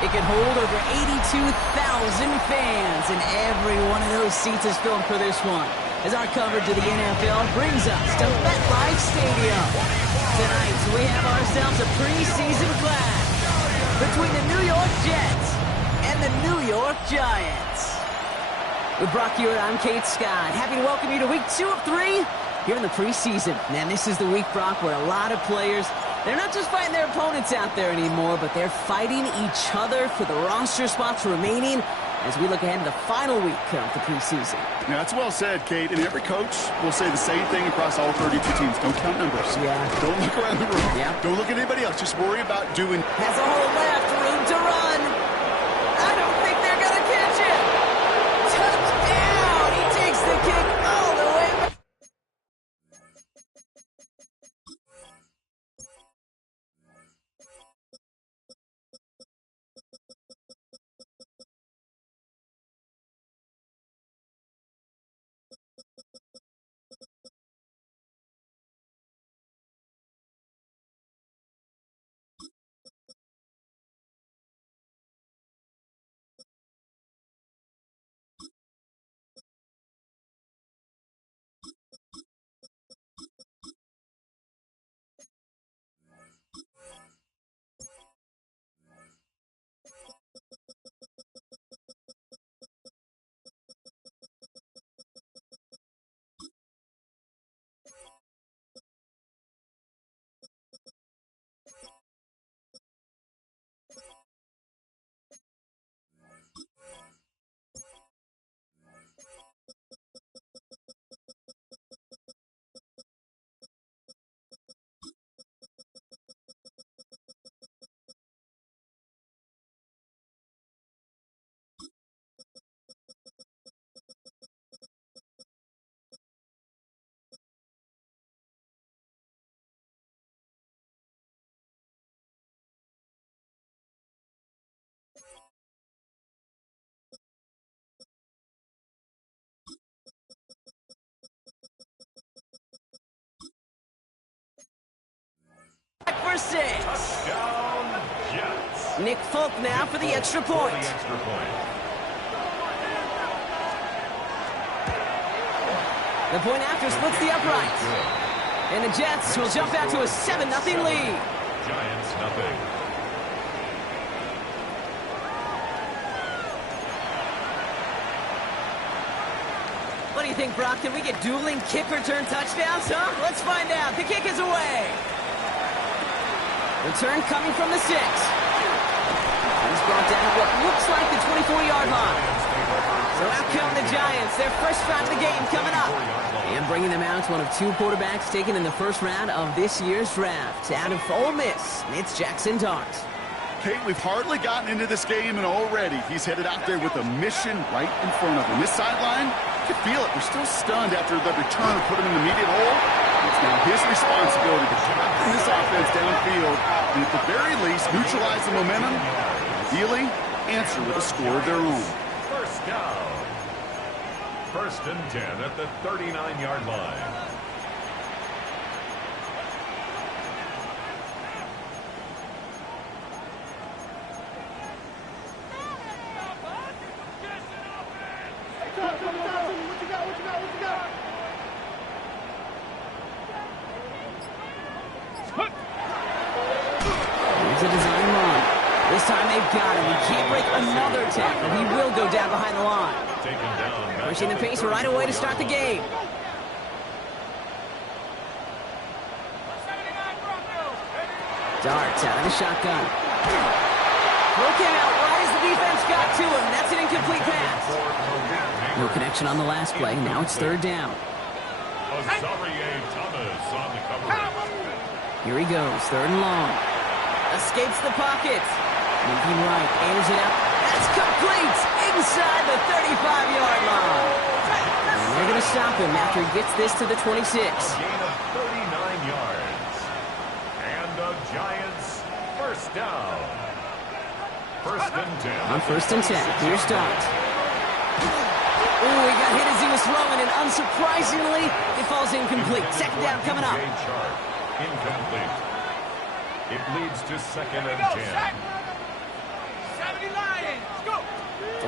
It can hold over 82,000 fans, and every one of those seats is filled for this one, as our coverage of the NFL brings us to MetLife Stadium. Tonight, we have ourselves a preseason clash between the New York Jets and the New York Giants. With Brock Hewitt, I'm Kate Scott. Happy to welcome you to week 2 of 3 here in the preseason. And this is the week, Brock, where a lot of players, they're not just fighting their opponents out there anymore, but they're fighting each other for the roster spots remaining as we look ahead to the final week of the preseason. Yeah, that's well said, Kate. And every coach will say the same thing across all 32 teams. Don't count numbers. Yeah. Don't look around the room. Yeah. Don't look at anybody else. Just worry about doing. Has a hole left. Room to run. I don't think they're going to catch him. Touchdown. He takes the kick all the way back. For 6. Touchdown, Jets. Nick Folk now for the extra point. The point after splits the uprights. And the Jets will jump out to a 7-0 lead. Giants nothing. What do you think, Brock? Can we get dueling kick return touchdowns, huh? Let's find out. The kick is away. Return coming from the 6. He's brought down at what looks like the 24-yard line. So out come the Giants. Their first drive of the game coming up. And bringing them out, one of 2 quarterbacks taken in the first round of this year's draft. Out of Ole Miss, it's Jackson Dart. Kate, we've hardly gotten into this game, and already he's headed out there with a mission right in front of him. This sideline, you can feel it. They're still stunned after the return put him in the immediate hole. It's now his responsibility to drive this offense downfield and at the very least neutralize the momentum. Ideally, answer with a score of their own. First down. 1st and 10 at the 39-yard line. Here's a design run. This time they've got him. He can't break another tackle. He will go down behind the line. Pushing the pace right away to start the game. Dart out of the shotgun. Throw came out right as the defense got to him. That's an incomplete pass. No connection on the last play. Now it's 3rd down. Here he goes. 3rd and long. Escapes the pocket. Moving right. Airs it out. That's complete. Inside the 35-yard line. And they're going to stop him after he gets this to the 26. A gain of 39 yards. And the Giants first down. 1st and 10. On 1st and 10. Here's Dart. Ooh, he got hit as he was throwing, and unsurprisingly, it falls incomplete. 2nd down coming up. Incomplete. It leads to 2nd and 10.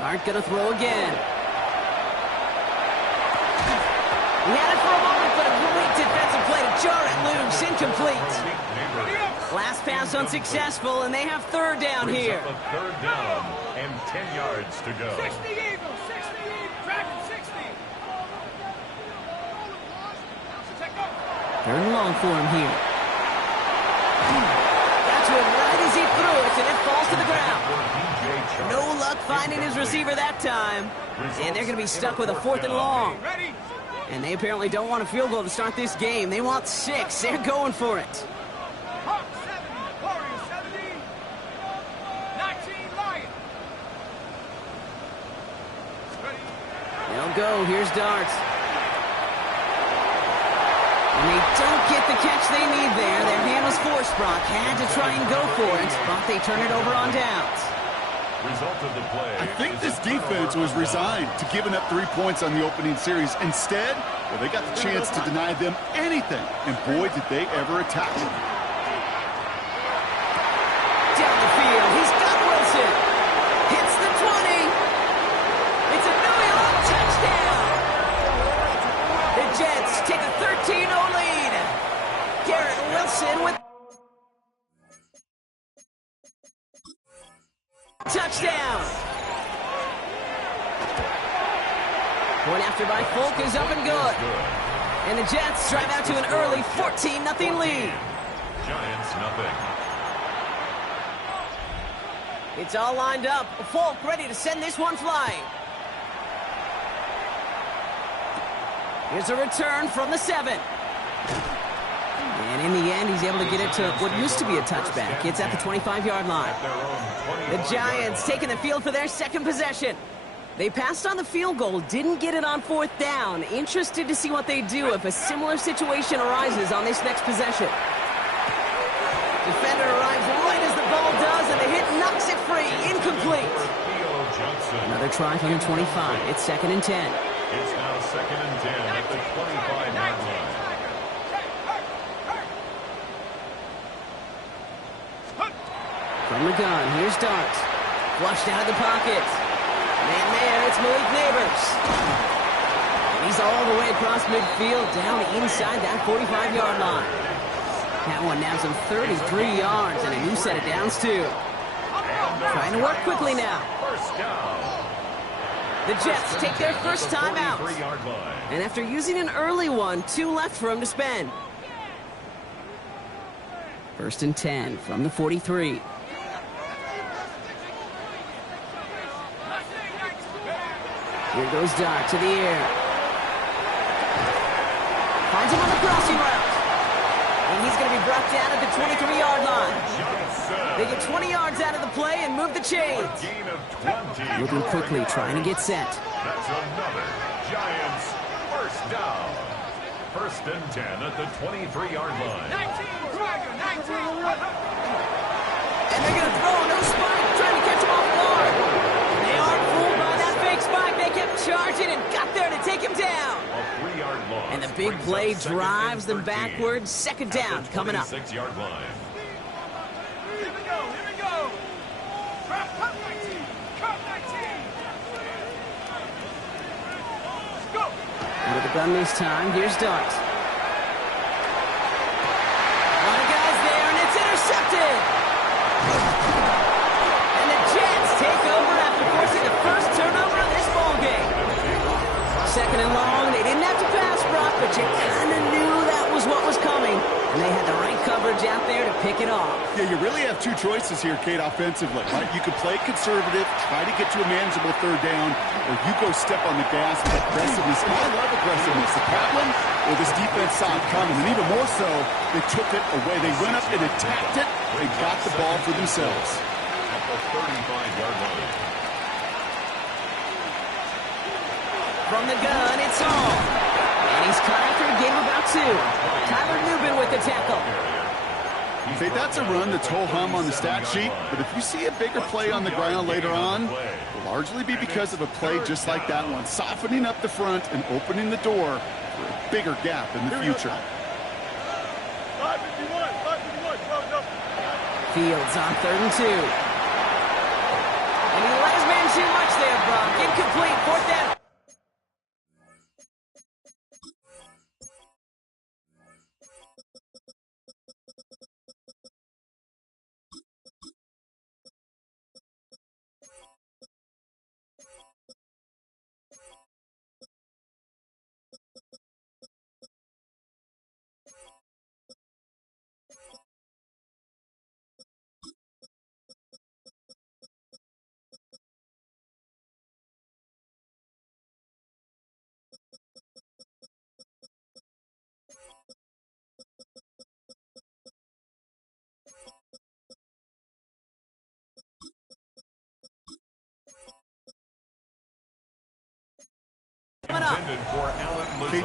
Dart gonna throw again. He had it for a moment, but a great defensive play to jar it loose. Incomplete. Last pass unsuccessful, and they have third down here. Third down and 10 yards to go. 60 Eagles, 60 Eagles, Dragon 60. Third and long for him here. Got to him right as he threw it, and it falls to the ground. No luck finding his receiver that time. And they're going to be stuck with a 4th and long. And they apparently don't want a field goal to start this game. They want 6. They're going for it. Hawk 70, Warriors 70, 19 Lions. Ready? They'll go. Here's Dart. And they don't get the catch they need there. Their hand was forced. Brock had to try and go for it, but they turn it over on downs. Result of the play. I think this defense was resigned to giving up 3 points on the opening series. Instead, well, they got the chance to deny them anything, and boy, did they ever attack them. Down the field, he's got Wilson. Hits the 20. It's a New York touchdown. The Jets take a 13-0 lead. Garrett Wilson with touchdown. Point after by Folk is up and good. And the Jets drive out to an early 14-0 lead. Giants nothing. It's all lined up. Folk ready to send this one flying. Here's a return from the 7. And in the end, he's able to get it to what used to be a touchback. It's at the 25-yard line. The Giants taking the field for their second possession. They passed on the field goal, didn't get it on 4th down. Interested to see what they do if a similar situation arises on this next possession. Defender arrives right as the ball does, and the hit knocks it free. Incomplete. Another try from the 25. It's 2nd and 10. It's now 2nd and 10 at the 25-yard line. From the gun, here's Dart. Flushed out of the pocket. Man there, it's Malik Neighbors. And he's all the way across midfield, down inside that 45-yard line. That one nabs him 33 yards and a new set of downs, too. Trying to work quickly now. First down. The Jets take their first time out. And after using an early one, 2 left for him to spend. 1st and 10 from the 43. Here goes Dart to the air. Finds him on the crossing route. And he's going to be brought down at the 23-yard line. They get 20 yards out of the play and move the chains. Moving quickly, trying to get set. That's another Giants first down. 1st and 10 at the 23-yard line. 19 Dragon, 19. And they're going to throw no spike, trying to catch him off guard. They aren't fooled by that fake spike. They kept charging and got there to take him down. A 3-yard loss. And the big play drives them backwards. 2nd down coming up. 6-yard line. Here we go, here we go. Cut 19, cut 19. Let's go. Out of the gun this time, here's Dart. A lot of guys there, and it's intercepted. And the Jets take over after forcing the first turnover of this ballgame. 2nd and long, they didn't have to pass, Brock, but you kind of knew that was what was coming. And they had the right coverage out there to pick it off. Yeah, you really have 2 choices here, Kate, offensively. Right? You could play conservative, try to get to a manageable 3rd down, or you go step on the gas with aggressiveness. And I love aggressiveness. The problem, well, this defense saw it coming, and even more so, they took it away. They went up and attacked it. They got the ball for themselves. At the 35-yard line. From the gun, it's Hall. And he's caught after a gain of about 2. Tyler Newbin with the tackle. Say that's a run that's ho-hum on the stat sheet, but if you see a bigger play on the ground later on, it'll largely be because of a play just like that one, softening up the front and opening the door for a bigger gap in the future. 551, 551, go. Fields on 3rd and 2. And he let his man too much there, Brock. Incomplete. Fourth down.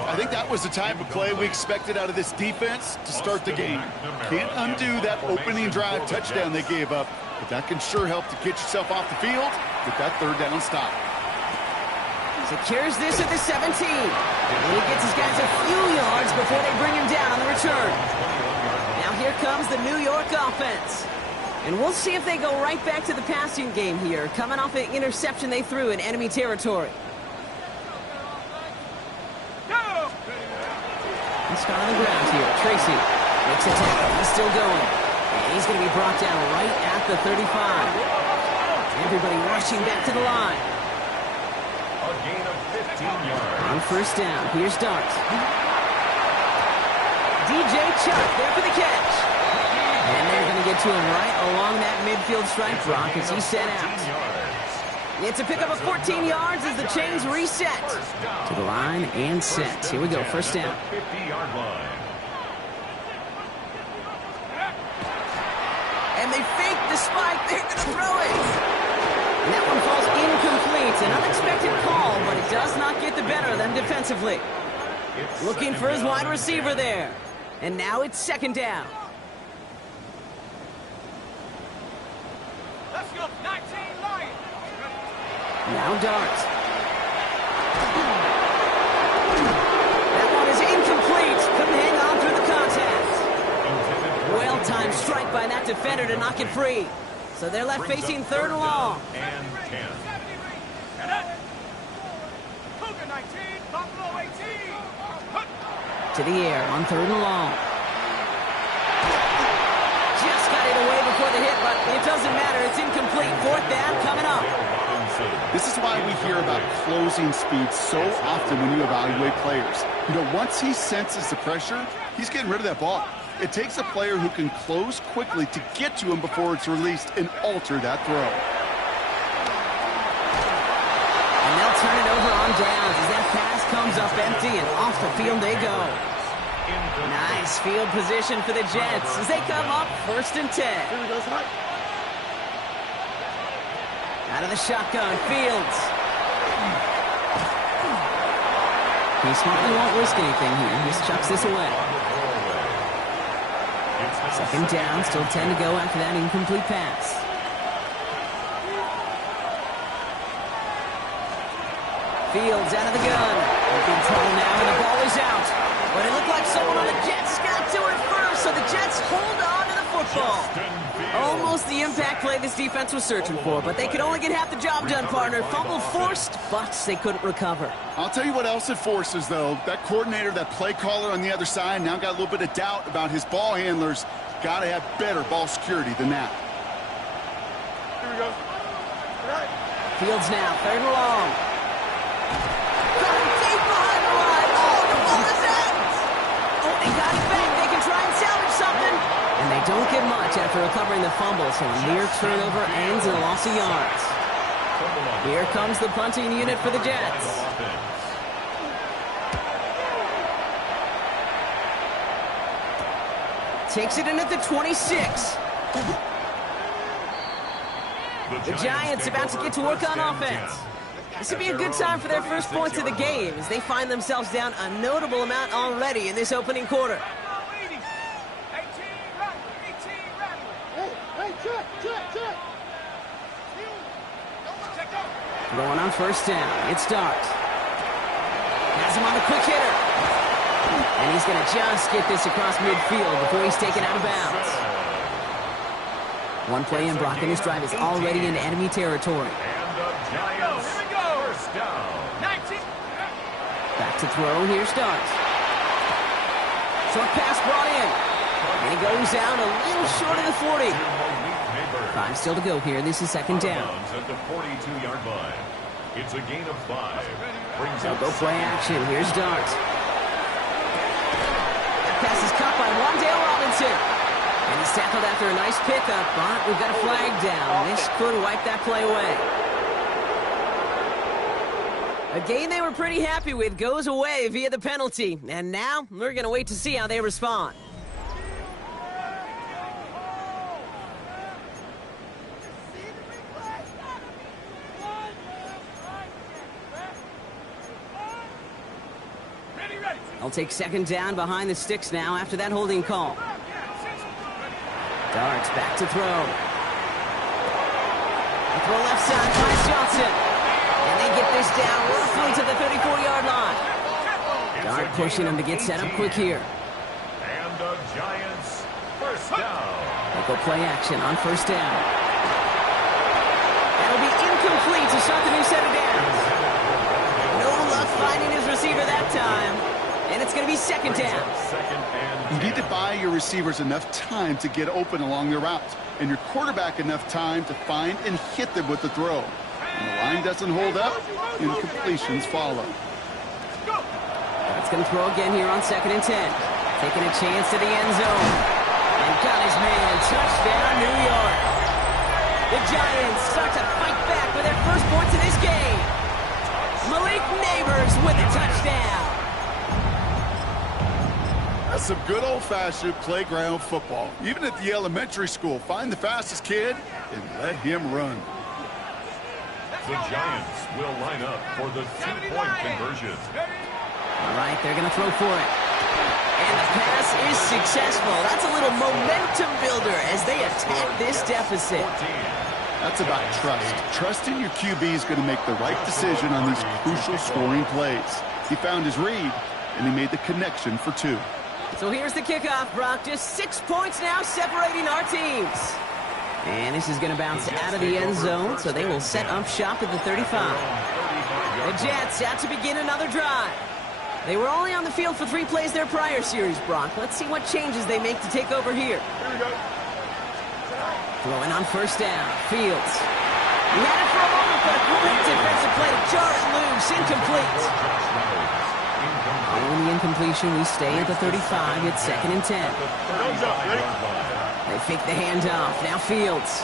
I think that was the type of play we expected out of this defense to start the game. Can't undo that opening drive touchdown they gave up, but that can sure help to get yourself off the field with that third down stop. Secures this at the 17. And he gets his guys a few yards before they bring him down on the return. Now here comes the New York offense. And we'll see if they go right back to the passing game here, coming off an interception they threw in enemy territory. Let's start on the ground here. Tracy makes a tackle. He's still going. And he's going to be brought down right at the 35. Everybody rushing back to the line. A gain of 15 yards. On first down, here's Dart. DJ Chuck there for the catch. And they're going to get to him right along that midfield stripe, Brock, as he's sent out. It's a pickup of 14 yards as the chains reset. To the line and set. Here we go, first down. 50-yard line. And they fake the spike. They're going to throw it. And that one falls incomplete. An unexpected call, but it does not get the better of them defensively. Looking for his wide receiver there. And now it's second down. Let's go, 19 Lions. Now Dart. That one is incomplete. Couldn't hang on through the contact. Well-timed strike by that defender to knock it free. So they're left facing third and long. And 10. Cougar 19, Buffalo 18. To the air on third and long. Just got it away before the hit, but it doesn't matter. It's incomplete. Fourth down coming up. This is why we hear about closing speed so often when you evaluate players. You know, once he senses the pressure, he's getting rid of that ball. It takes a player who can close quickly to get to him before it's released and alter that throw. And they'll turn it over on downs as that pass comes up empty and off the field they go. Nice field position for the Jets as they come up first and 10. Out of the shotgun, Fields. He smartly won't risk anything here. He just chucks this away. Second down, still 10 to go after that incomplete pass. Fields out of the gun. In trouble now, and the ball is out. But it looked like someone on the Jets got to it first, so the Jets hold on to the football. Almost the impact play this defense was searching for, but they could only get half the job done, partner. Fumble forced, but they couldn't recover. I'll tell you what else it forces, though. That coordinator, that play caller on the other side, now got a little bit of doubt about his ball handlers. Got to have better ball security than that. Here we go. All right. Fields now, third and long. Got him deep behind the line. Oh, the ball is out. Oh, they got it back. They can try and salvage something. And they don't get much after recovering the fumble, so a near turnover ends in a loss of yards. Here comes the punting unit for the Jets. Takes it in at the 26. The Giants about to get to work on offense. This would be a good time for their first points of the game as they find themselves down a notable amount already in this opening quarter. Going on first down, it's Dart. Has him on the quick hitter. And he's going to just get this across midfield before he's taken out of bounds. One play in, Brock, and this drive is already into enemy territory. Giants, Here we go. first down. 19. Back to throw. Here's Starks. Short pass brought in. And he goes out a little short of the 40. Five still to go here. This is second down. At the 42-yard line. It's a gain of 5. Brings They'll up go play action. Here's Darts. Pass is caught by Wandale Robinson. And he's tackled after a nice pickup, but we've got a flag down. This could wipe that play away. A game they were pretty happy with goes away via the penalty. And now we're going to wait to see how they respond. I'll take second down behind the sticks now after that holding call. Darts back to throw. The throw left side finds Johnson. And they get this down roughly to the 34-yard line. Dart pushing him to get set up quick here. And the Giants, first down. They'll go play action on first down. That'll be incomplete to start the new set of downs. No luck finding his receiver that time. And it's going to be second down. You need to buy your receivers enough time to get open along their routes, and your quarterback enough time to find and hit them with the throw. When the line doesn't hold up, incompletions follow. That's going to throw again here on second and 10. Taking a chance to the end zone. And got his man. Touchdown, New York. The Giants start to fight back with their first points in this game. Malik Neighbors with a touchdown. That's some good old-fashioned playground football. Even at the elementary school, find the fastest kid and let him run. The Giants will line up for the two-point conversion. All right, they're going to throw for it. And the pass is successful. That's a little momentum builder as they attack this deficit. That's about trust. Trusting your QB is going to make the right decision on these crucial scoring plays. He found his read, and he made the connection for 2. So here's the kickoff, Brock. Just 6 points now separating our teams. And this is going to bounce out of the end zone, so they will set up shop at the 35. The Jets out to begin another drive. They were only on the field for 3 plays their prior series, Brock. Let's see what changes they make to take over here. Here we go. Throwing on first down. Fields. He had it for a moment, but a great defensive play to jar it loose. Incomplete. Following the incompletion, we stay at the 35. It's second and 10. They fake the handoff. Now Fields.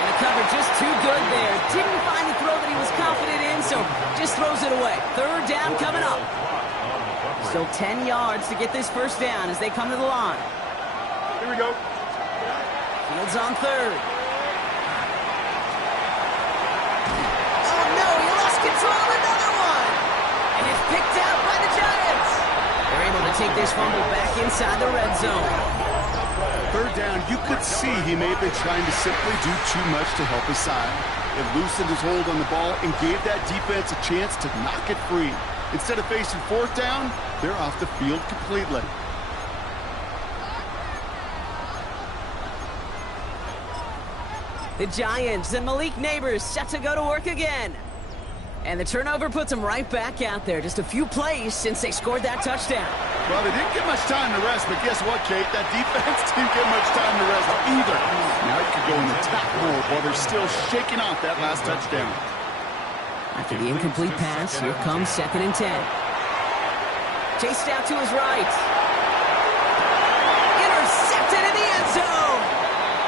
And the cover just too good there. Didn't find the throw that he was confident in, so just throws it away. Third down coming up. Still 10 yards to get this first down as they come to the line. Here we go. Fields on third. Oh no, he lost control of another one. And it's picked out by the Giants. They're able to take this fumble back inside the red zone. Third down, you could see he may have been trying to simply do too much to help his side. It loosened his hold on the ball and gave that defense a chance to knock it free. Instead of facing fourth down, they're off the field completely. The Giants and Malik Neighbors set to go to work again. And the turnover puts them right back out there. Just a few plays since they scored that touchdown. Well, they didn't get much time to rest, but guess what, Kate? That defense didn't get much time to rest either. Now you can go in attack mode while they're still shaking off that last touchdown. After the incomplete pass, here comes second and 10. Chased out to his right. Intercepted in the end zone.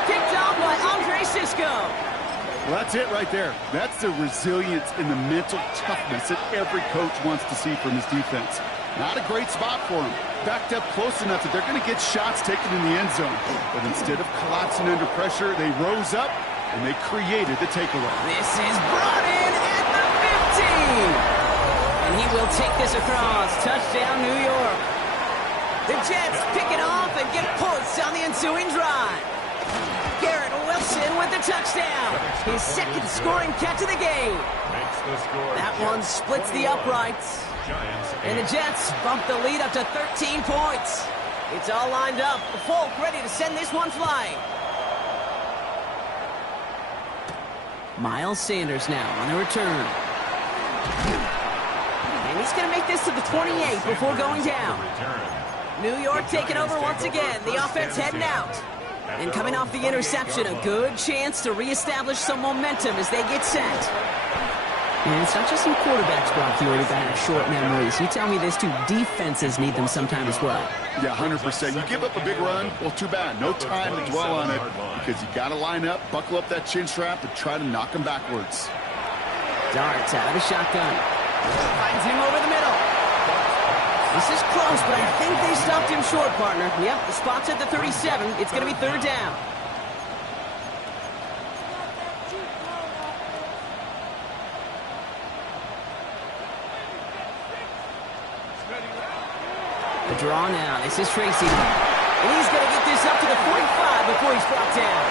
Picked off by Andre Sisco. Well, that's it right there. That's the resilience and the mental toughness that every coach wants to see from his defense. Not a great spot for him. Backed up close enough that they're going to get shots taken in the end zone. But instead of collapsing under pressure, they rose up and they created the takeaway. This is brought in at the 15. And he will take this across. Touchdown, New York. The Jets pick it off and get points on the ensuing drive. Garrett Wilson with the touchdown. His second scoring catch of the game. That one splits the uprights. And the Jets bump the lead up to 13 points. It's all lined up. The Folk ready to send this one flying. Miles Sanders now on the return. And he's going to make this to the 28 before going down. New York taking over once again. The offense heading out. And coming off the interception, a good chance to reestablish some momentum as they get set. And it's not just some quarterbacks, Brock, you already got short memories. You tell me this too, defenses need them sometime as well. Yeah, 100%. You give up a big run, well, too bad. No time to dwell on it because you got to line up, buckle up that chin strap, and try to knock them backwards. Darts out of the shotgun. Finds him over the middle. This is close, but I think they stopped him short, partner. Yep, the spot's at the 37. It's going to be third down. The draw now. This is Tracy. And he's going to get this up to the 45 before he's brought down.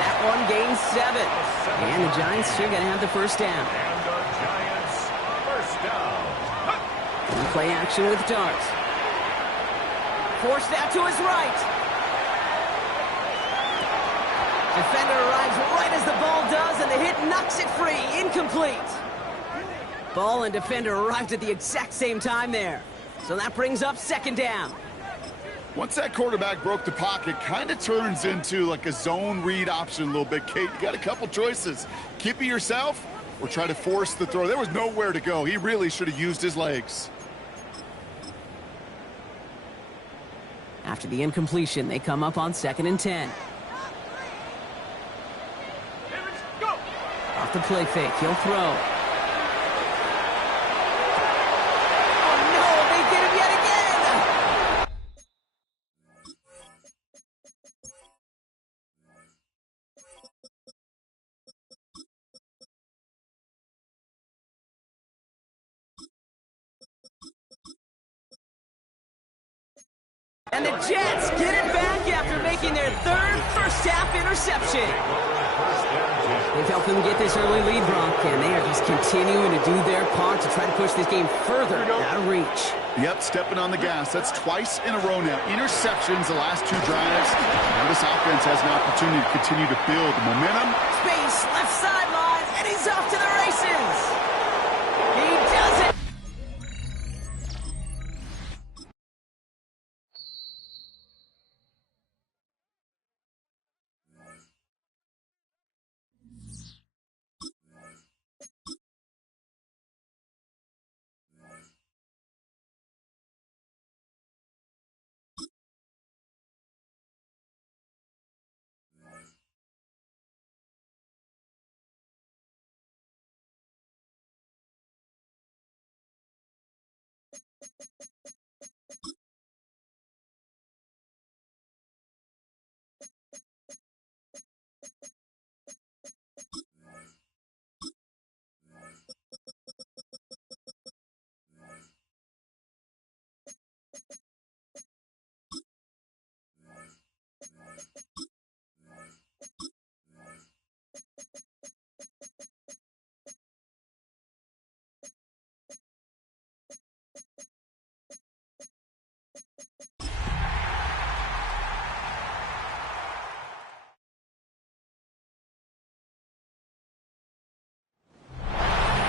That one gains 7. And the Giants are going to have the first down. And the Giants first down. And play action with Darts. Forced out to his right. Defender arrives right as the ball does, and the hit knocks it free. Incomplete. Ball and defender arrived at the exact same time there. So that brings up second down. Once that quarterback broke the pocket, kind of turns into like a zone read option a little bit. Kate, you got a couple choices. Keep it yourself or try to force the throw. There was nowhere to go. He really should have used his legs. After the incompletion, they come up on 2nd and 10. Off the play fake, he'll throw. And the Jets get it back after making their third first-half interception. They've helped them get this early lead, Brock, and they are just continuing to do their part to try to push this game further out of reach. Yep, stepping on the gas. That's twice in a row now. Interceptions the last 2 drives. Now this offense has an opportunity to continue to build momentum. Space, left sideline, and he's off to the races. He does it.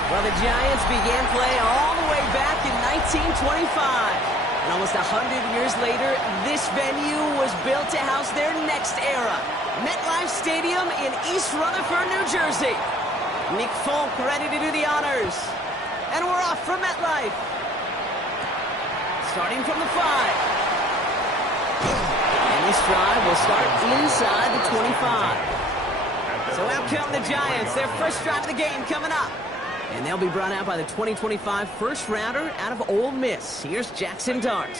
Well, the Giants began play all the way back in 1925. And almost 100 years later, this venue was built to house their next era. MetLife Stadium in East Rutherford, New Jersey. Nick Folk ready to do the honors. And we're off from MetLife. Starting from the 5. And this drive will start inside the 25. So out come the Giants. Their first drive of the game coming up. And they'll be brought out by the 2025 first rounder out of Ole Miss. Here's Jackson Dart.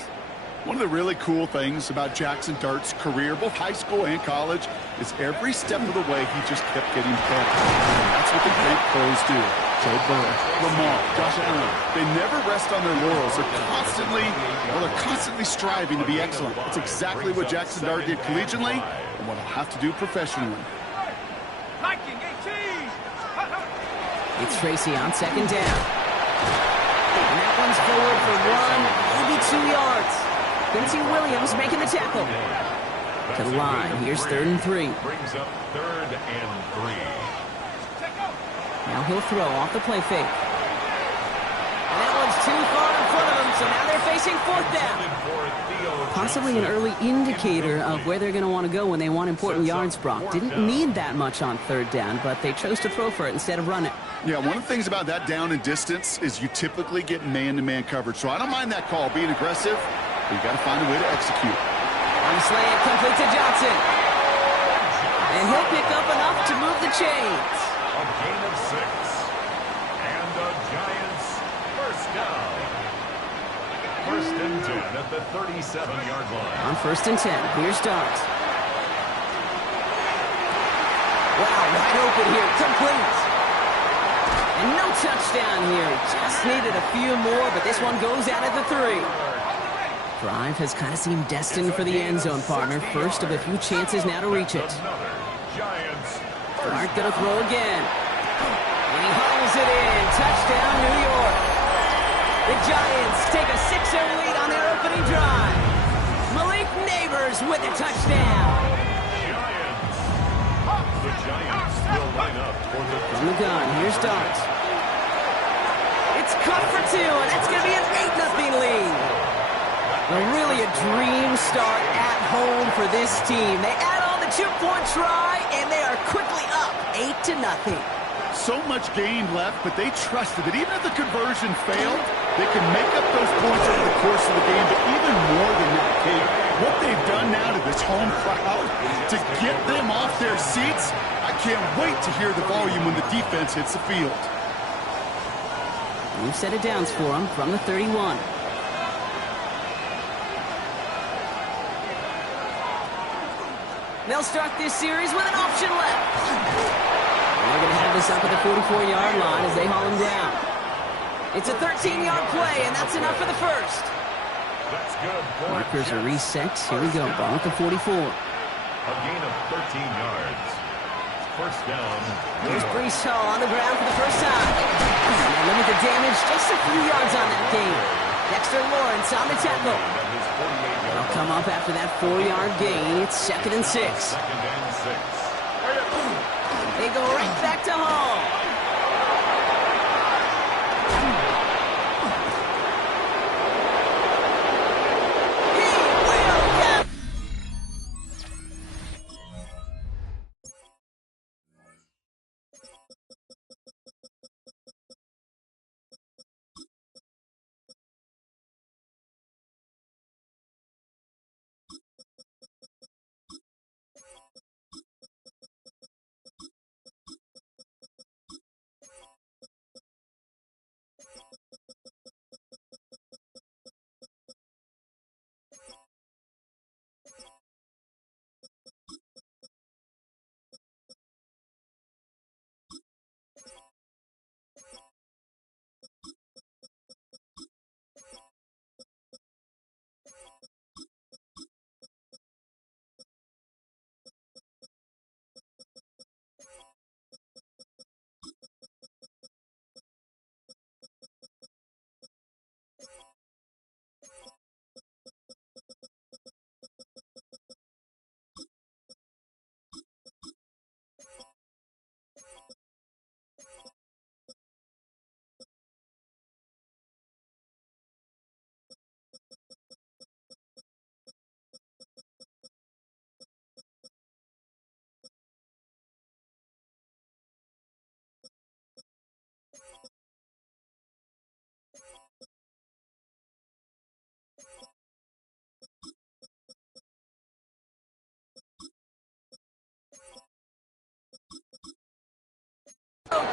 One of the really cool things about Jackson Dart's career, both high school and college, is every step of the way he just kept getting better. And that's what the great pros do. Joe Burrow, Lamar, Josh Allen, they never rest on their laurels. They're constantly striving to be excellent. That's exactly what Jackson Dart did collegiately and what he'll have to do professionally. Liking 18. It's Tracy on second down. And that one's forward for 1, maybe 2 yards. Quincy Williams making the tackle. To the line, here's 3rd and 3. Brings up 3rd and 3. Now he'll throw off the play fake. And that one's too far in front of him, so now they're facing fourth down. Possibly an early indicator of where they're going to want to go when they want important yards, Brock. Didn't need that much on third down, but they chose to throw for it instead of run it. Yeah, one of the things about that down and distance is you typically get man-to-man coverage. So I don't mind that call, being aggressive, but you got to find a way to execute. On slant, complete to Johnson. And he'll pick up enough to move the chains. A gain of 6. And the Giants first down. First and 10 at the 37-yard line. On first and 10, here's Botds. Wow, wide open here, complete. And no touchdown here. Just needed a few more, but this one goes out at the 3. Drive has kind of seemed destined for the end zone, partner. First of a few chances now to reach it. Clark gonna throw again. And he hauls it in. Touchdown, New York. The Giants take a 6-0 lead on their opening drive. Malik Neighbors with a touchdown. The Giants will line up for the From the gun, here's Botds. It's caught for 2, and that's going to be an 8-0 lead. Well, really a dream start at home for this team. They add on the 2-point try, and they are quickly up 8-0. So much game left, but they trusted that even if the conversion failed, they can make up those points over the course of the game. But even more than that, Kate, what they've done now to this home crowd to get them off their seats, I can't wait to hear the volume when the defense hits the field. New set of downs for them from the 31. They'll start this series with an option left. And they're going to have this up at the 44-yard line as they haul him down. It's a 13-yard play, and that's enough for the first. That's good. Markers are reset. Here we go. Ball at the 44. A gain of 13 yards. First down. Here's Brees Hall on the ground for the first time. And limit the damage, just a few yards on that game. Dexter Lawrence on the tackle. They'll come up after that 4-yard gain. It's 2nd and 6. Second and 6. They go right back to Hall.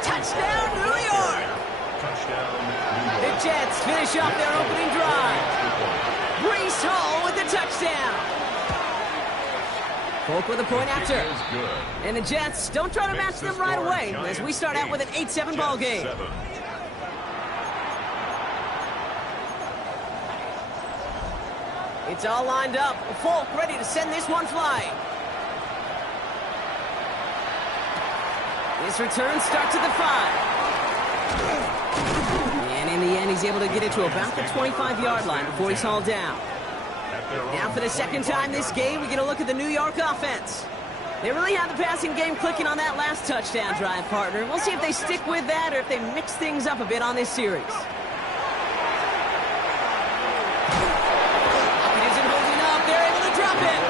Touchdown, New York! Touchdown, New York. The Jets finish off their opening drive. Brees Hall with the touchdown. Folk with a point after. And the Jets don't try to match them right away as we start out with an 8-7 ball game. It's all lined up. Folk ready to send this one flying. His return starts at the 5. And in the end, he's able to get it to about the 25-yard line before he's hauled down. Now for the second time this game, we get a look at the New York offense. They really had the passing game clicking on that last touchdown drive, partner. We'll see if they stick with that or if they mix things up a bit on this series. It isn't holding up. They're able to drop it.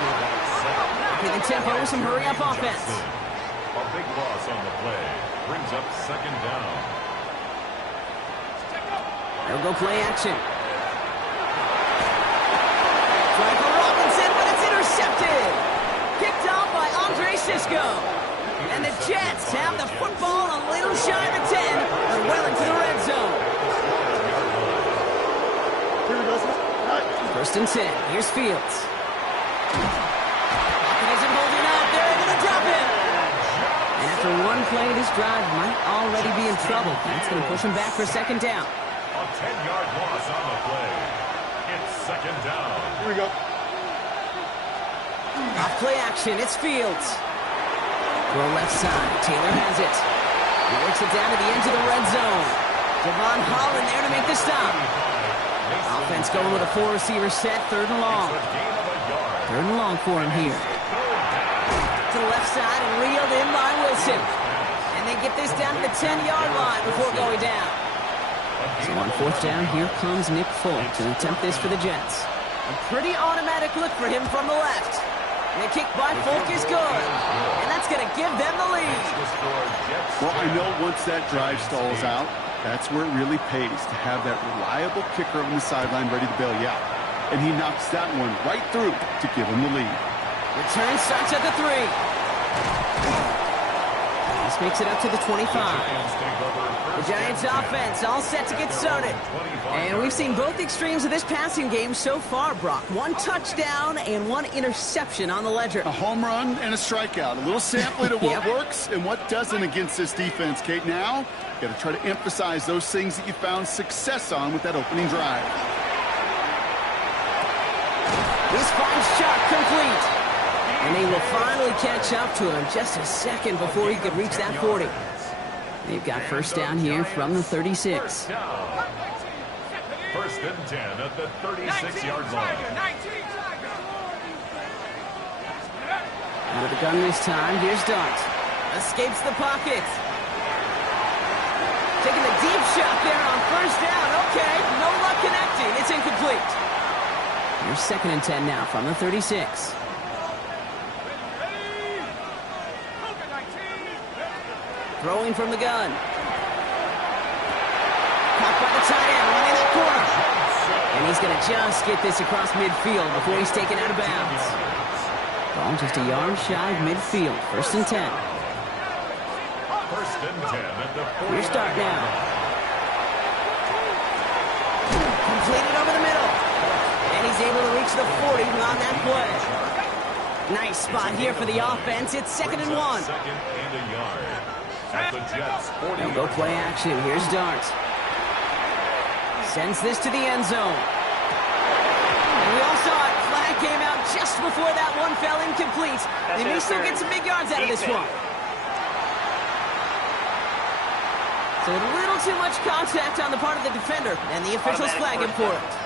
Okay, the tempo with some hurry-up offense. A big loss on the play. Brings up second down. They'll go play action. Try for Robinson, but it's intercepted. Picked off by Andre Sisco. And the Jets have the football a little shy of the 10. They're well into the red zone. First and 10. Here's Fields. Pocket isn't holding up. They're able to drop it. And after one play, this drive might already be in trouble. That's going to push him back for second down. A 10-yard loss on the play. It's second down. Here we go. Off play action, it's Fields. Throw left side, Taylor has it. He works it down to the edge of the red zone. Devon Holland there to make the stop. Offense going with a 4-receiver set, third and long. Third and long for him here. To the left side and reeled in by Wilson. And they get this down to the 10-yard line before going down. So on fourth down, here comes Nick Folk to attempt this for the Jets. A pretty automatic look for him from the left. And the kick by Folk is good. And that's going to give them the lead. Well, I know once that drive stalls out, that's where it really pays to have that reliable kicker on the sideline ready to bail you out. And he knocks that one right through to give him the lead. Return starts at the 3. This makes it up to the 25. The Giants offense all set to get started. And we've seen both extremes of this passing game so far, Brock. One touchdown and one interception on the ledger. A home run and a strikeout. A little sampling of what works and what doesn't against this defense, Kate. Now, you got to try to emphasize those things that you found success on with that opening drive. This fine shot complete. And they will finally catch up to him just a second before he could reach that 40. They've got first down here from the 36. First and 10 at the 36-yard line. Out of the gun this time, here's Dart. Escapes the pocket. Taking the deep shot there on first down. Okay, no luck connecting. It's incomplete. Here's second and 10 now from the 36. Throwing from the gun. Caught by the tight end, running that corner. And he's going to just get this across midfield before he's taken out of bounds. Ball just a yard shy of midfield. First and 10. First and 10 at the 40. Here's start now. Completed over the middle. And he's able to reach the 40 on that play. Nice spot here for the offense. It's second and 1. Second and a yard. At the Jets 40. They'll go play action. Here's Dart. Sends this to the end zone. And we all saw it. Flag came out just before that one fell incomplete. They may still get some big yards out of this one. So a little too much contact on the part of the defender, and the officials flag him for it.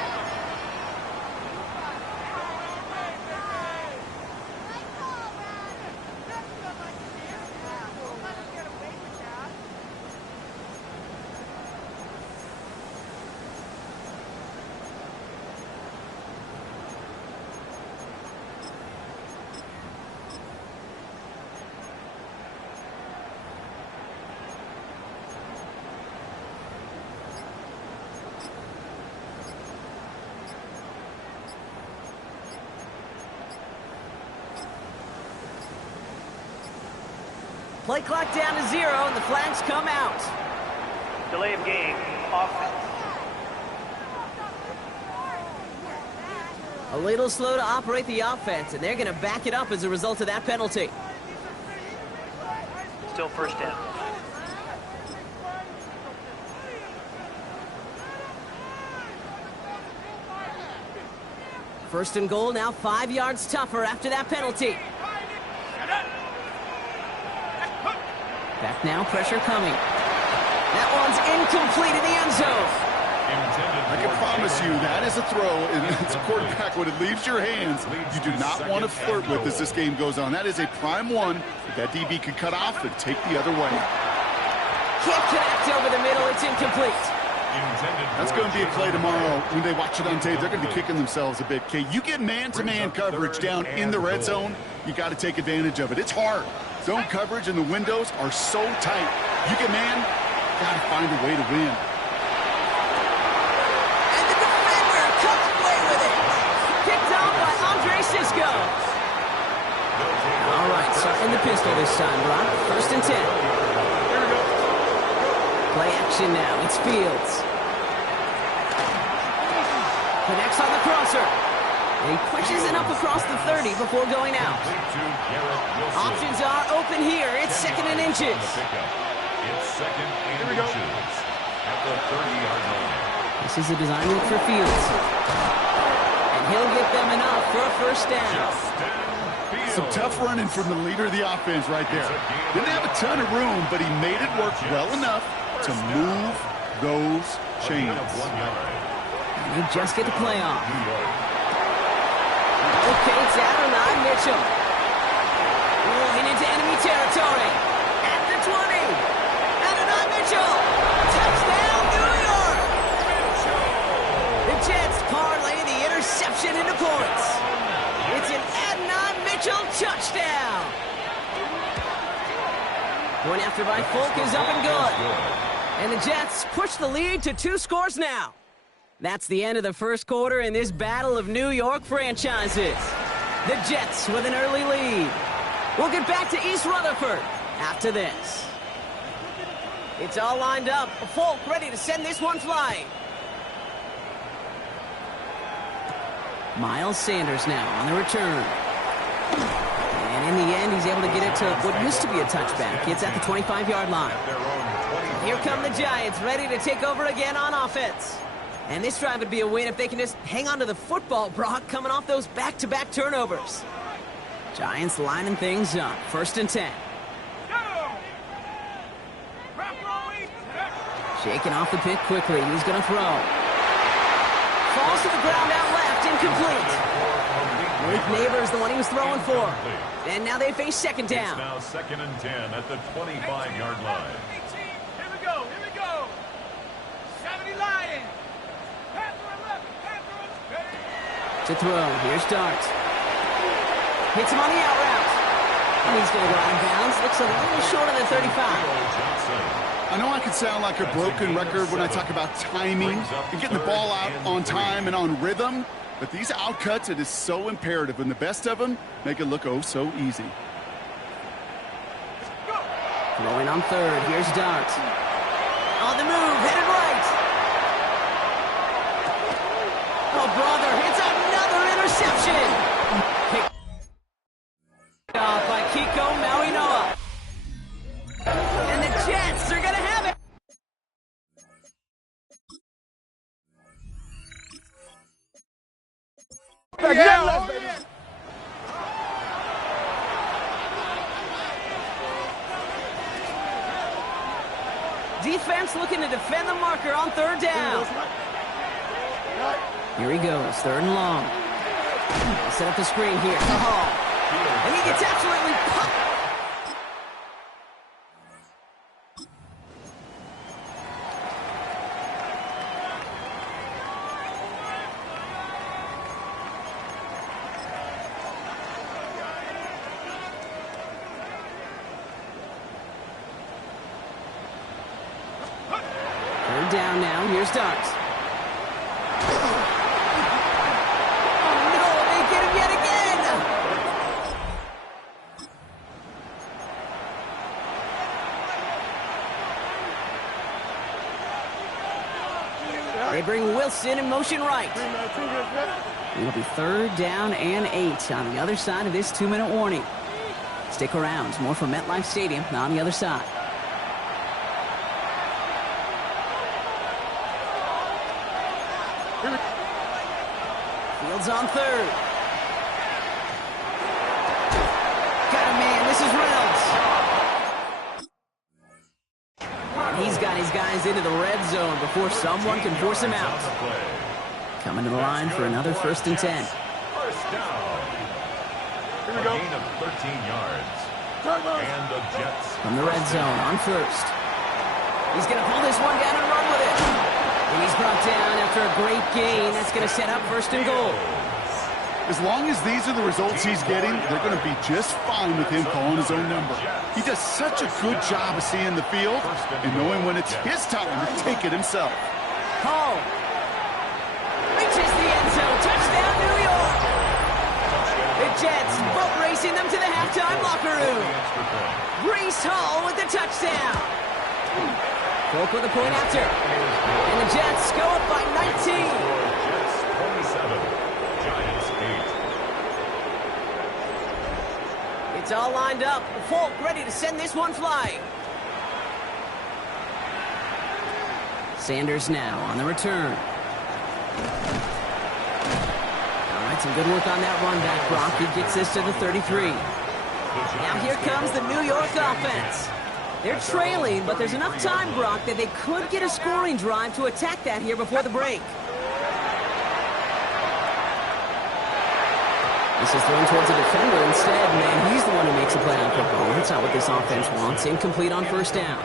Play clock down to 0, and the flags come out. Delay of game, offense. A little slow to operate the offense, and they're going to back it up as a result of that penalty. Still first down. First and goal, now 5 yards tougher after that penalty. Back now, pressure coming. That one's incomplete in the end zone. I can promise you that is a throw, and it's a quarterback when it leaves your hands. You do not want to flirt with as this game goes on. That is a prime one that DB can cut off and take the other way. Can't connect over the middle. It's incomplete. That's going to be a play tomorrow. When they watch it on tape, they're going to be kicking themselves a bit. Okay, you get man-to-man coverage down in the red zone, you got to take advantage of it. It's hard. Zone coverage and the windows are so tight. You get man, got to find a way to win. And the defender comes away with it. Picked off by Andre Sisco. All right, starting the pistol this time, Brock. 1st and 10. Play action now. It's Fields. Connects on the crosser. And he pushes it up across the 30 before going out. Options are open here. It's 2nd and inches. It's 2nd and inches at the 30-yard line. This is a design look for Fields. And he'll get them enough for a 1st down. Some tough running from the leader of the offense right there. Didn't have a ton of room, but he made it work well enough to move those chains. And they just get the play off. Okay, it's Adonai Mitchell. Rolling into enemy territory. At the 20. Adonai Mitchell. Touchdown, New York. The Jets parlay the interception into points. It's an Adonai Mitchell touchdown. Point after by Folk is up and good. And the Jets push the lead to 2 scores now. That's the end of the 1st quarter in this battle of New York franchises. The Jets with an early lead. We'll get back to East Rutherford after this. It's all lined up. Folk ready to send this one flying. Miles Sanders now on the return. And in the end, he's able to get it to what used to be a touchback. It's at the 25-yard line. Here come the Giants, ready to take over again on offense. And this drive would be a win if they can just hang on to the football, Brock, coming off those back-to-back turnovers. Giants lining things up. 1st and 10. Shaking off the pick quickly. He's going to throw. Falls to the ground out left. Incomplete. Malik Neighbors, the one he was throwing for. And now they face 2nd down. It's now 2nd and 10 at the 25-yard line. Here we go. 70 Lions. To throw. Here's Dart. Hits him on the out route. And he's going to go out of bounds. Looks a little short of the 35. I know I can sound like a broken record when I talk about timing and getting the ball out on time and on rhythm, but these outcuts, it is so imperative, and the best of them make it look oh so easy. Throwing on 3rd. Here's Dart. On the move. Headed right. Oh, brother. It's another interception. Picked off by Kiko Mauinoa. And the Jets are going to have it. Defense looking to defend the marker on 3rd down. Here he goes, 3rd and long. They'll set up the screen here. Oh. And he gets absolutely pumped. Down now. Here's Dart. Oh, no. They get him yet again. They bring Wilson in motion right. It'll be 3rd down and 8 on the other side of this 2-minute warning. Stick around. More from MetLife Stadium on the other side. Fields on 3rd. Got a man. This is Reynolds. And he's got his these guys into the red zone before someone can force them out. Coming to the line for another 1st and 10. First down. Here we go. Gain of 13 yards. And the Jets. From the red zone on 1st. He's going to pull this one down and run with it. And he's brought down after a great gain. That's going to set up 1st and goal. As long as these are the results he's getting, they're going to be just fine with him calling his own number. He does such a good job of seeing the field and knowing when it's his time to take it himself. Hall reaches the end zone. Touchdown, New York. The Jets boat racing them to the halftime locker room. Breece Hall with the touchdown. Folk with a point after. And the Jets go up by 19. Jets 27. Giants 8. It's all lined up. Folk ready to send this one flying. Sanders now on the return. All right, some good work on that run back, Brock. He gets this to the 33. Now here comes the New York offense. They're trailing, but there's enough time, Brock, that they could get a scoring drive to attack that here before the break. This is thrown towards a defender instead. Man, he's the one who makes a play on football. That's not what this offense wants. Incomplete on 1st down.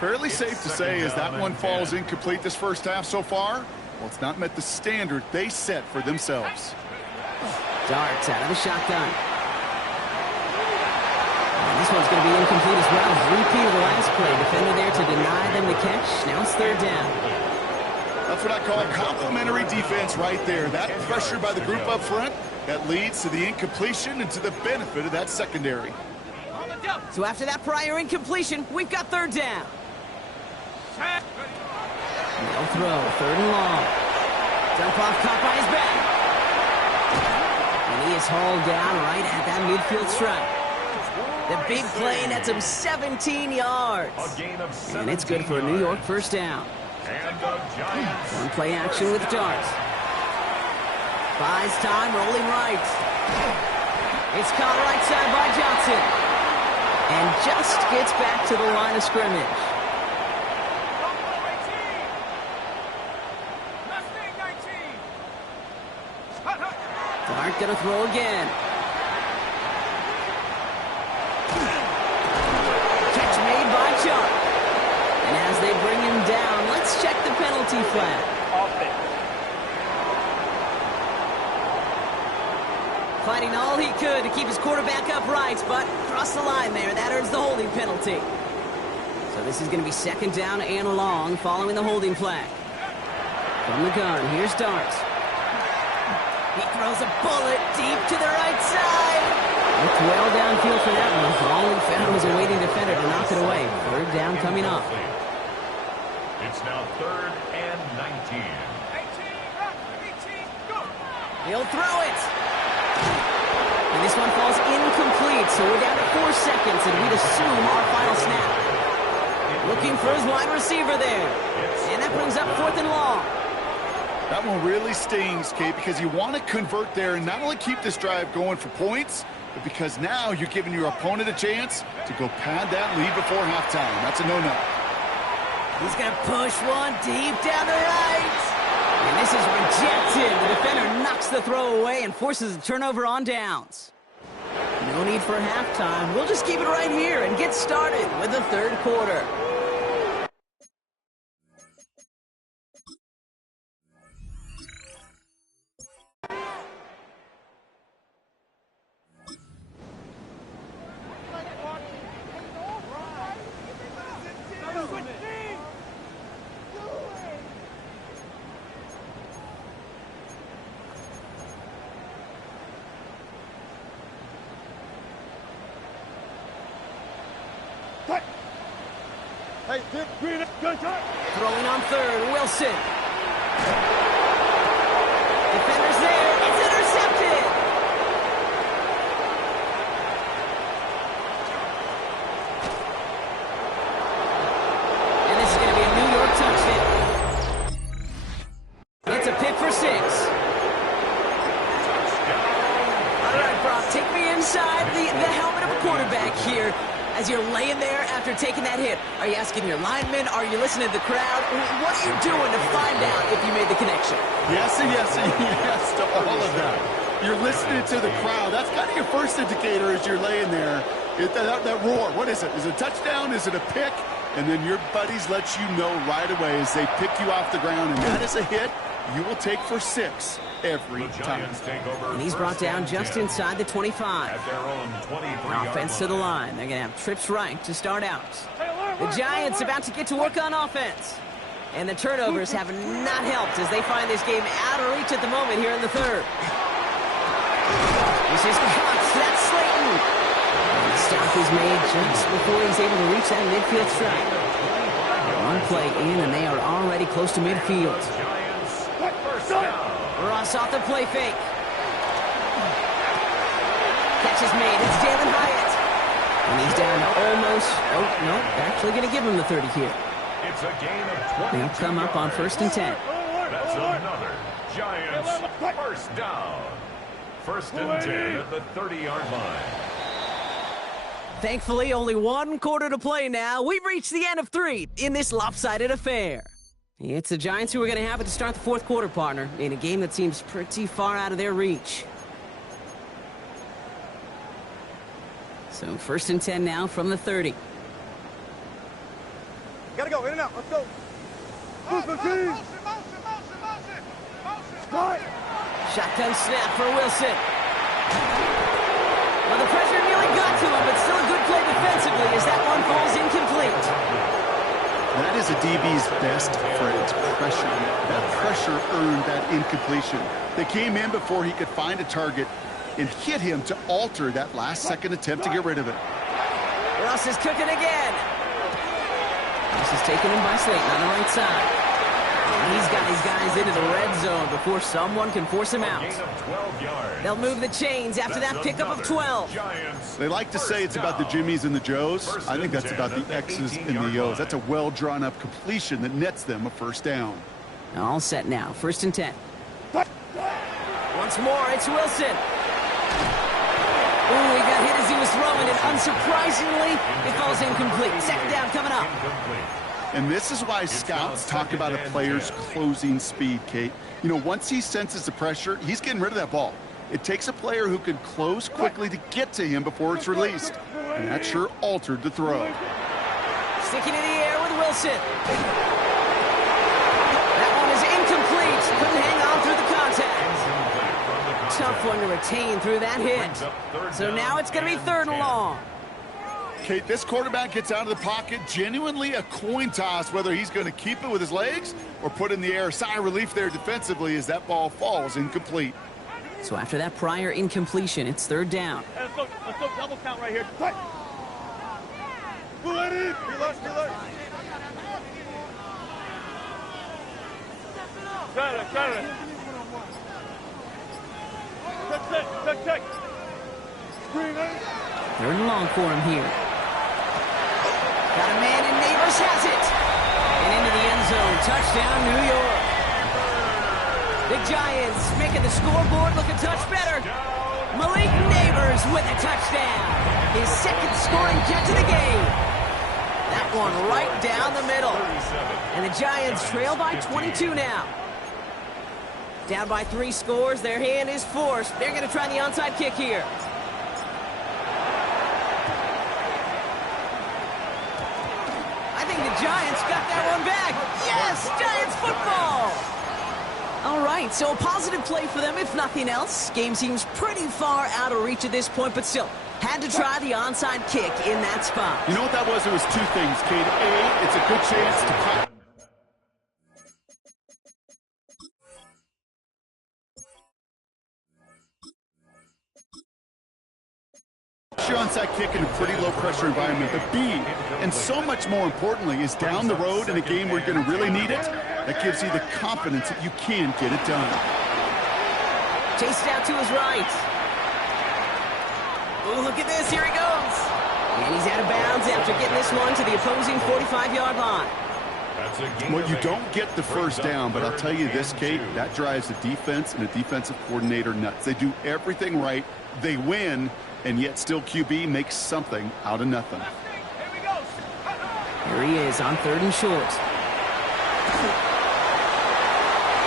Fairly safe to say as that one falls incomplete this first half so far, well, it's not met the standard they set for themselves. Darts out of the shotgun. And this one's going to be incomplete as well. Repeat of the last play. Defender there to deny them the catch. Now it's 3rd down. That's what I call complimentary defense right there. That pressure by the group up front, that leads to the incompletion and to the benefit of that secondary. So after that prior incompletion, we've got 3rd down. No throw, 3rd and long. Dump off, caught by his back. And he is hauled down right at that midfield stripe. The big play nets him 17 yards. A gain of 17 and it's good for a New York 1st down. And the Giants. One play action with Darts. Buys time, rolling right. It's caught right side by Johnson. And just gets back to the line of scrimmage. Dart gonna throw again. Catch made by Chuck. And as they bring him down, let's check the penalty flag. Offense. Fighting all he could to keep his quarterback upright, but crossed the line there. That earns the holding penalty. So this is going to be 2nd down and long following the holding flag. From the gun, here's Darts. He throws a bullet deep to the right side. Looked well downfield for that one. All he found was a waiting defender to knock it away. 3rd down coming up. It's now 3rd and 19. He'll throw it. And this one falls incomplete, so we're down to 4 seconds, and we'd assume our final snap. Looking for his wide receiver there. And that brings up 4th and long. That one really stings, Kate, because you want to convert there and not only keep this drive going for points, but because now you're giving your opponent a chance to go pad that lead before halftime. That's a no-no. He's going to push one deep down the right. And this is rejected. The defender knocks the throw away and forces a turnover on downs. No need for halftime. We'll just keep it right here and get started with the 3rd quarter. Throwing on 3rd, Wilson. Defender's there. It's intercepted. And this is going to be a New York touchdown. It's a pick for 6. All right, Brock, take me inside the helmet of a quarterback here. As you're laying there after taking that hit, are you asking your linemen? Are you listening to the crowd? What are you doing to find out if you made the connection? Yes and yes and yes to all of that. You're listening to the crowd. That's kind of your first indicator as you're laying there. That roar, what is it? Is it a touchdown? Is it a pick? And then your buddies let you know right away as they pick you off the ground, and that is a hit you will take for 6 every time. And he's brought down just inside the 25. At their own 23-yard Offense to the line. They're going to have trips right to start out. The Giants about to get to work on offense. And the turnovers have not helped as they find this game out of reach at the moment here in the third. This is Botds. That's Slayton. And the stop is made just before he's able to reach that midfield strike. One play in, and they are already close to midfield. Ross off the play fake. Catch is made. It's Jalen Hyatt. And he's down to almost... Oh, no. They're actually going to give him the 30 here. It's a gain of 20. They'll come up on 1st and 10. That's another Giants first down. 1st and 10 at the 30-yard line. Thankfully, only 1 quarter to play now. We've reached the end of 3 in this lopsided affair. It's the Giants who are going to have it to start the 4th quarter, partner, in a game that seems pretty far out of their reach. So 1st and 10 now from the 30. Gotta go, in and out, let's go. Motion. Shotgun snap for Wilson. Well, the pressure nearly got to him, but still a good play defensively as that one falls incomplete. That is a DB's best friend, pressure. That pressure earned that incompletion. They came in before he could find a target and hit him to alter that last-second attempt to get rid of it. Ross is cooking again. This is taken in by Slayton on the right side. He's got his guys into the red zone before someone can force him out. They'll move the chains after that pickup of 12. They like to say it's about the Jimmies and the Joes. I think that's about the X's and the O's. That's a well-drawn-up completion that nets them a 1st down. All set now. 1st and 10. Once more, it's Wilson. Ooh, he got hit as he was throwing, and unsurprisingly, it falls incomplete. 2nd down coming up. And this is why scouts talk about a player's closing speed, Kate. You know, once he senses the pressure, he's getting rid of that ball. It takes a player who can close quickly to get to him before it's released. And that sure altered the throw. Sticking in the air with Wilson. That one is incomplete. Couldn't hang on through the contact. Tough one to retain through that hit. So now it's going to be 3rd and long. Kate, this quarterback gets out of the pocket, genuinely a coin toss, whether he's going to keep it with his legs or put in the air. Sigh of relief there defensively as that ball falls incomplete. So after that prior incompletion, it's 3rd down. Hey, let's go double count right here. Reload. Got it. Check. Screen, 3rd and long for him here. Got a man, and Neighbors has it. And into the end zone. Touchdown, New York. The Giants making the scoreboard look a touch better. Malik Neighbors with a touchdown. His 2nd scoring catch of the game. That one right down the middle. And the Giants trail by 22 now. Down by 3 scores. Their hand is forced. They're going to try the onside kick here. The Giants got that one back. Yes, Giants football. All right, so a positive play for them, if nothing else. Game seems pretty far out of reach at this point, but still, had to try the onside kick in that spot. You know what that was? It was 2 things, Kate. A, it's a good chance to cut. Your onside kick in a pretty low-pressure environment, but B, and so much more importantly, is down the road in a game where you're going to really need it. That gives you the confidence that you can get it done. Chased out to his right. Oh, look at this. Here he goes. And he's out of bounds after getting this one to the opposing 45-yard line. Well, you don't get the 1st down, but I'll tell you this, Kate, that drives the defense and the defensive coordinator nuts. They do everything right. They win. And yet still QB makes something out of nothing. Here he is on 3rd and short.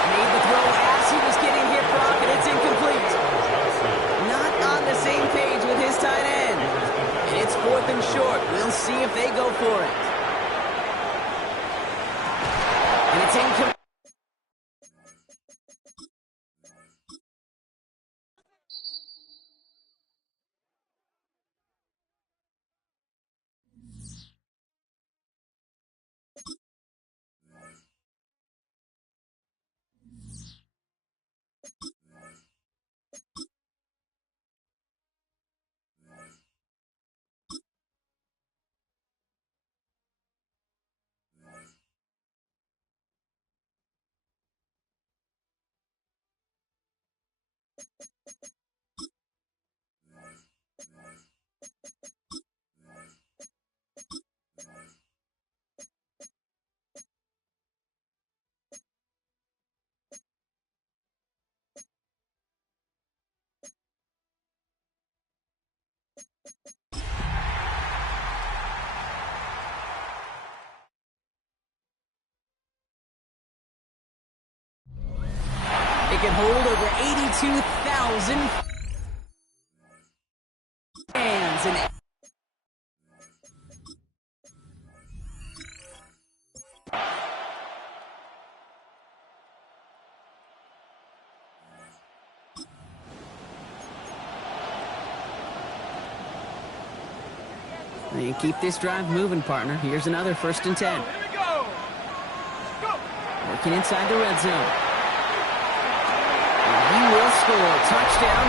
Made the throw as he was getting hit, Brock, and it's incomplete. Not on the same page with his tight end. And it's 4th and short. We'll see if they go for it. And it's incomplete. It can hold over 82,000 fans. And you keep this drive moving, partner. Here's another 1st and 10. Here we go. Go. Working inside the red zone. He will score. Touchdown.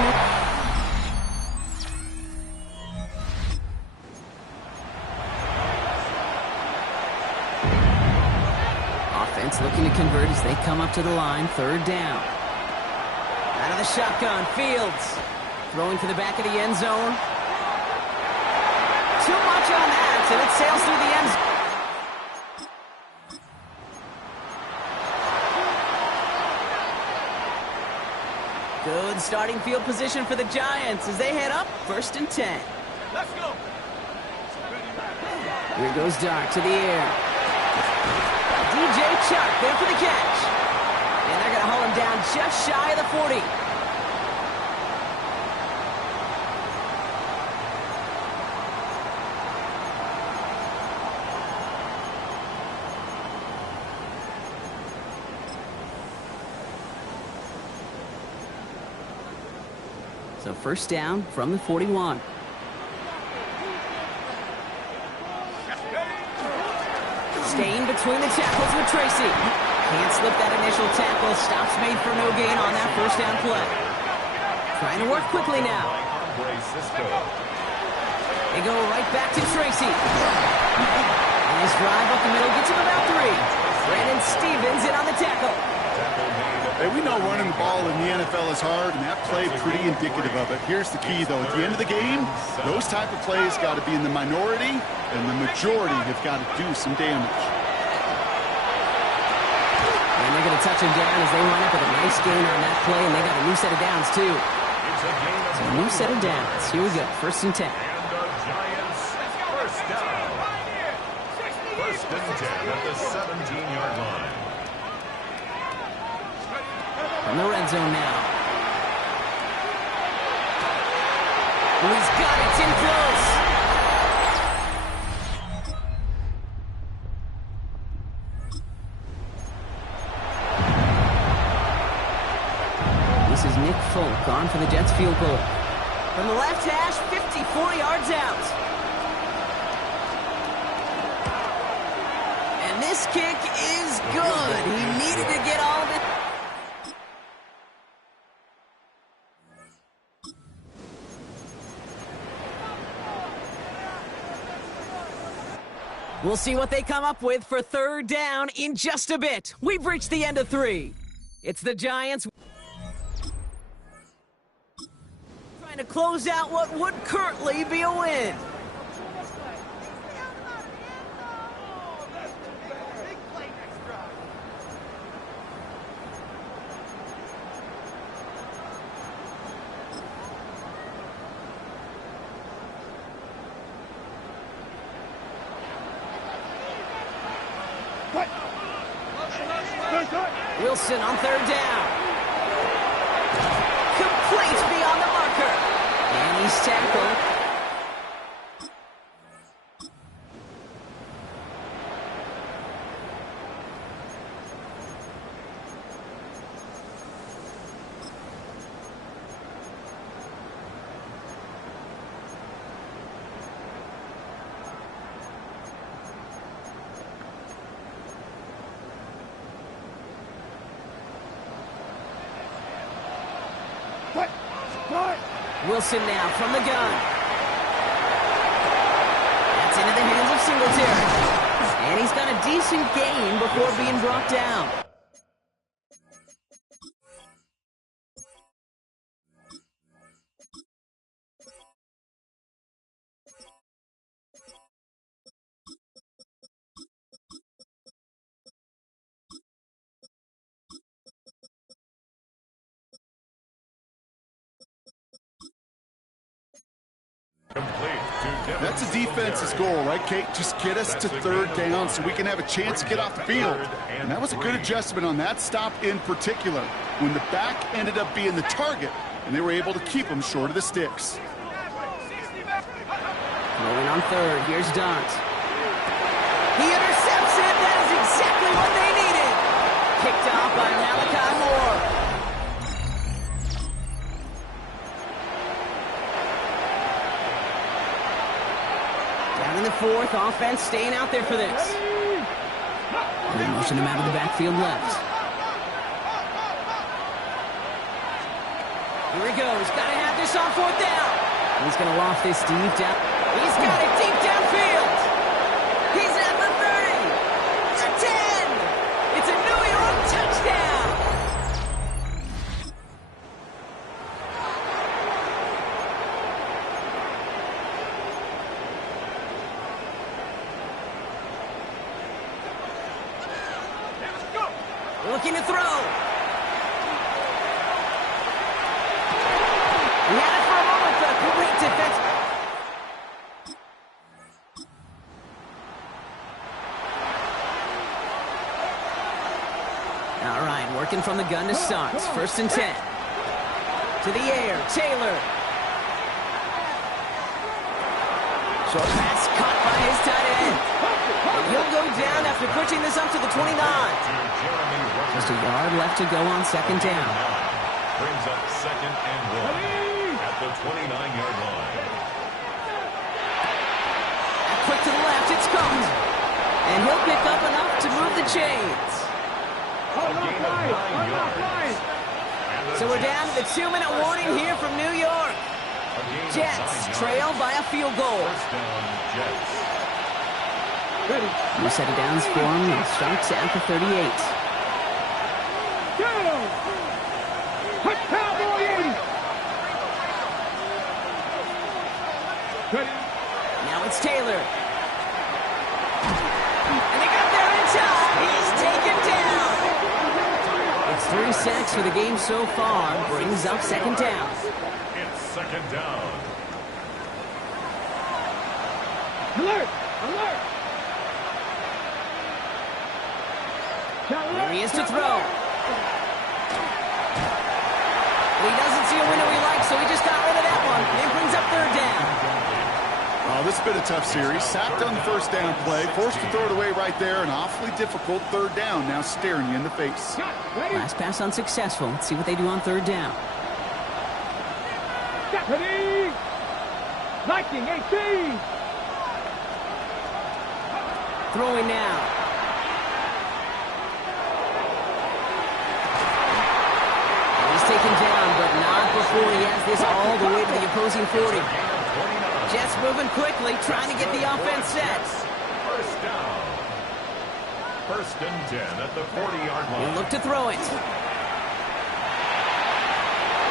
Offense looking to convert as they come up to the line. 3rd down. Out of the shotgun. Fields. Throwing to the back of the end zone. Too much on that, and it sails through the end zone. Good starting field position for the Giants as they head up 1st and 10. Let's go. Here goes Dart to the air. DJ Chuck there for the catch. And they're going to haul him down just shy of the 40. So 1st down from the 41. Staying between the tackles with Tracy. Can't slip that initial tackle. Stops made for no gain on that 1st down play. Trying to work quickly now. They go right back to Tracy. Nice drive up the middle. Gets him about 3. Brandon Stevens in on the tackle. Hey, we know running the ball in the NFL is hard, and that play pretty indicative of it. Here's the key, though. At the end of the game, those type of plays got to be in the minority, and the majority have got to do some damage. And they're going to touch him down as they line up with a nice gain on that play, and they got a new set of downs, too. So a new set of downs. Here we go, 1st and 10. And the Giants, 1st down. 1st and 10 at the 17-yard line. From the red zone now. Oh, he's got it. It's in close. This is Nick Folk on for the Jets field goal. From the left hash, 54 yards out. And this kick is good. He needed to get all of it. We'll see what they come up with for 3rd down in just a bit. We've reached the end of 3. It's the Giants trying to close out what would currently be a win. Wilson on third down. Complete beyond the marker. And he's tackled. Wilson now from the gun. That's into the hands of Singletary. And he's got a decent gain before being brought down. That's a defense's goal, right, Kate? Just get us to third down so we can have a chance to get off the field. And that was a good adjustment on that stop in particular, when the back ended up being the target, and they were able to keep him short of the sticks. Rolling on third, here's Dart. He intercepts it. That is exactly what they needed. Picked off by Malachi Moore. In the fourth, offense staying out there for this. They motion him out of the backfield left. Here he goes. Got to have this on fourth down. He's going to loft this deep down. He's got it deep downfield. He's at the 30. The 10. It's a New York touchdown. Looking to throw. He had it for a moment, but a great defense. All right, working from the gun to start. First and 10. To the air, Taylor. Short pass caught by his tight end. And he'll go down after pushing this up to the 29. Just a yard left to go on second down. Brings up second and 1 at the 29-yard line. Quick to the left, it's Combs. And he'll pick up enough to move the chains. A gain of 9 yards. So we're down to the 2-minute warning here from New York. Jets trail by a field goal. First down, Jets. New set of downs for him and starts at the 38. Now it's Taylor. And they got there in time. He's taken down. It's 3 sacks for the game so far. Brings up second down. It's second down. Alert! Alert! Here he is to throw. He doesn't see a window he likes, so he just got rid of that one. And it brings up third down. Oh, this has been a tough series. Sacked on the first down play, forced to throw it away right there. An awfully difficult third down now staring you in the face. Last pass unsuccessful. Let's see what they do on third down. Ready! Lightning 18! Throwing now. He's taken down, but not before he has this all the way to the opposing 40. Jets moving quickly, trying to get the offense set. First down. First and 10 at the 40-yard line. He'll look to throw it.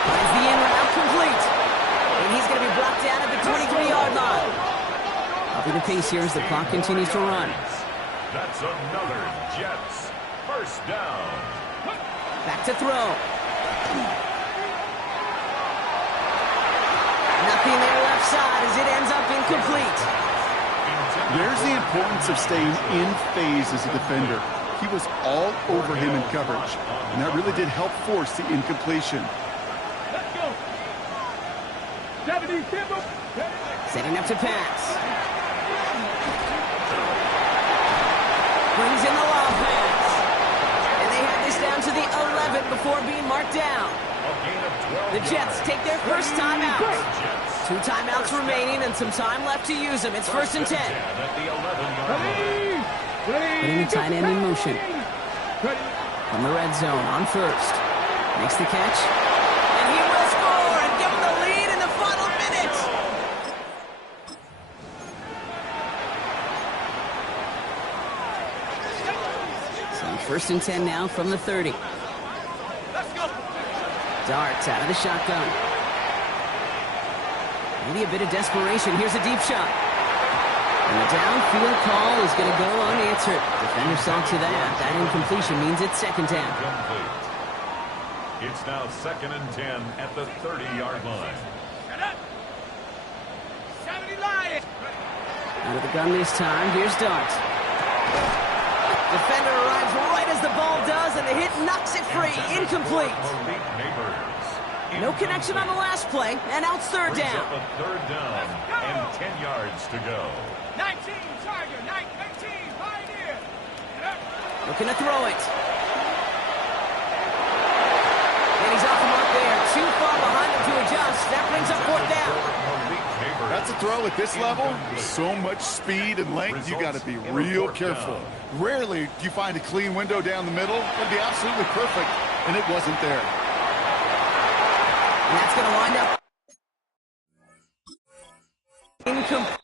Finds the in route complete. And he's going to be brought down at the 23-yard line. Upping the pace here as the clock continues to run. That's another Jets first down. Back to throw. Nothing there left side as it ends up incomplete. Intended There's the importance of staying in phase as a defender. He was all over him in coverage, and that really did help force the incompletion. Let's go. 70, Kimbo. Setting up to pass. Brings in the lob pass. And they have this down to the 11 before being marked down. The Jets take their first timeout. 2 timeouts remaining and some time left to use them. It's 1st and 10. Putting the tight end in motion. From the red zone on first. Makes the catch. And he will score and give them the lead in the final minutes. So 1st and 10 now from the 30. Darts out of the shotgun. Maybe a bit of desperation. Here's a deep shot. And the downfield call is going to go unanswered. Defender saw to that. That incompletion means it's 2nd down. It's now 2nd and 10 at the 30-yard line. Out of the gun this time. Here's Dart. Defender arrives right as the ball does, and the hit knocks it free. Incomplete. No connection on the last play, and now it's 3rd down. A 3rd down and 10 yards to go. 19, Tiger, 19, Pioneer. Looking to throw it. And he's off the mark there. Too far behind him to adjust. That brings up 4th down. That's a throw at this level. So much speed and length, you got to be real careful. Rarely do you find a clean window down the middle. It'd be absolutely perfect, and it wasn't there. And that's going to wind up incomplete.